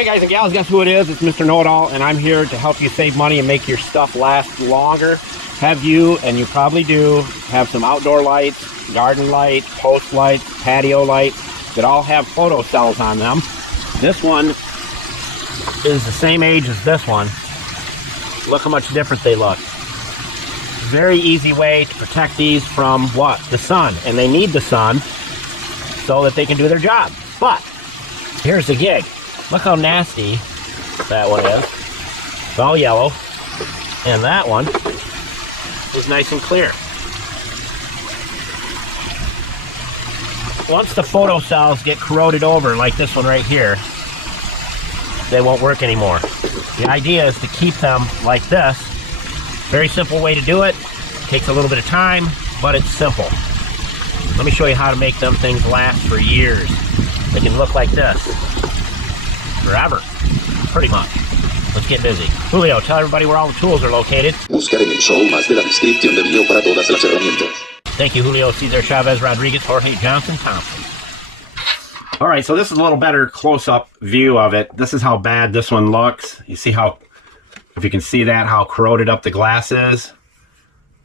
Hey guys and gals, guess who it is? It's Mr. Know-It-All, and I'm here to help you save money and make your stuff last longer. Have you, and you probably do, have some outdoor lights, garden lights, post lights, patio lights that all have photo cells on them. This one is the same age as this one. Look how much different they look. Very easy way to protect these from what? The sun. And they need the sun so that they can do their job. But here's the gig. Look how nasty that one is. It's all yellow. And that one is nice and clear. Once the photo cells get corroded over, like this one right here, they won't work anymore. The idea is to keep them like this. Very simple way to do it. Takes a little bit of time, but it's simple. Let me show you how to make them things last for years. They can look like this forever, pretty much. Let's get busy. Julio, tell everybody where all the tools are located. Buscar en el show más de la descripción del video para todas las herramientas. Thank you, Julio, Cesar, Chavez, Rodriguez, Jorge, Johnson, Thompson. All right, so this is a little better close-up view of it. This is how bad this one looks. You see how, if you can see that, how corroded up the glass is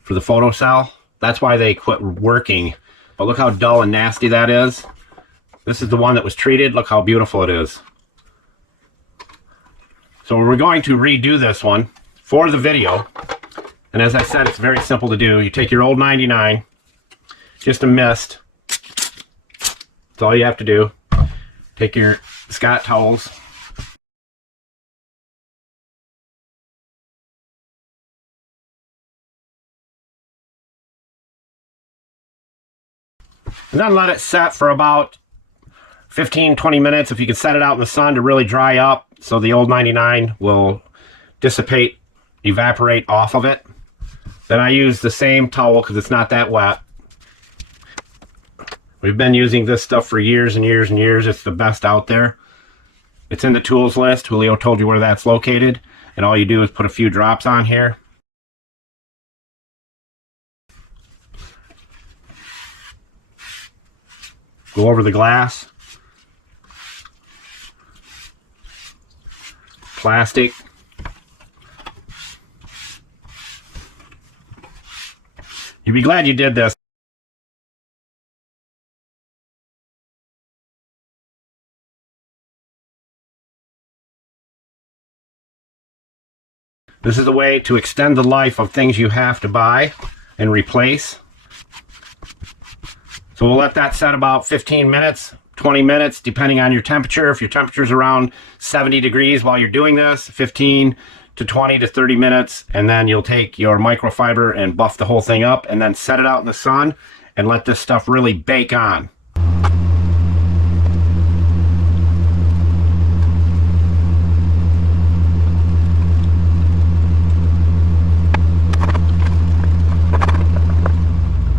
for the photo cell. That's why they quit working. But look how dull and nasty that is. This is the one that was treated. Look how beautiful it is. So we're going to redo this one for the video. And as I said, it's very simple to do. You take your old 99, just a mist. That's all you have to do. Take your Scott towels. And then let it set for about 15-20 minutes. If you can set it out in the sun to really dry up so the old 99 will dissipate, evaporate off of it. Then I use the same towel because it's not that wet. We've been using this stuff for years and years and years. It's the best out there. It's in the tools list. Julio told you where that's located. And all you do is put a few drops on here. Go over the glass. Plastic. You'd be glad you did this. This is a way to extend the life of things you have to buy and replace. So we'll let that set about 15 minutes, 20 minutes, depending on your temperature. If your temperature is around 70 degrees while you're doing this, 15 to 20 to 30 minutes, and then you'll take your microfiber and buff the whole thing up and then set it out in the sun and let this stuff really bake on.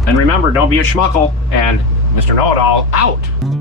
And remember, don't be a schmuckle, and Mr. Know-It-All out.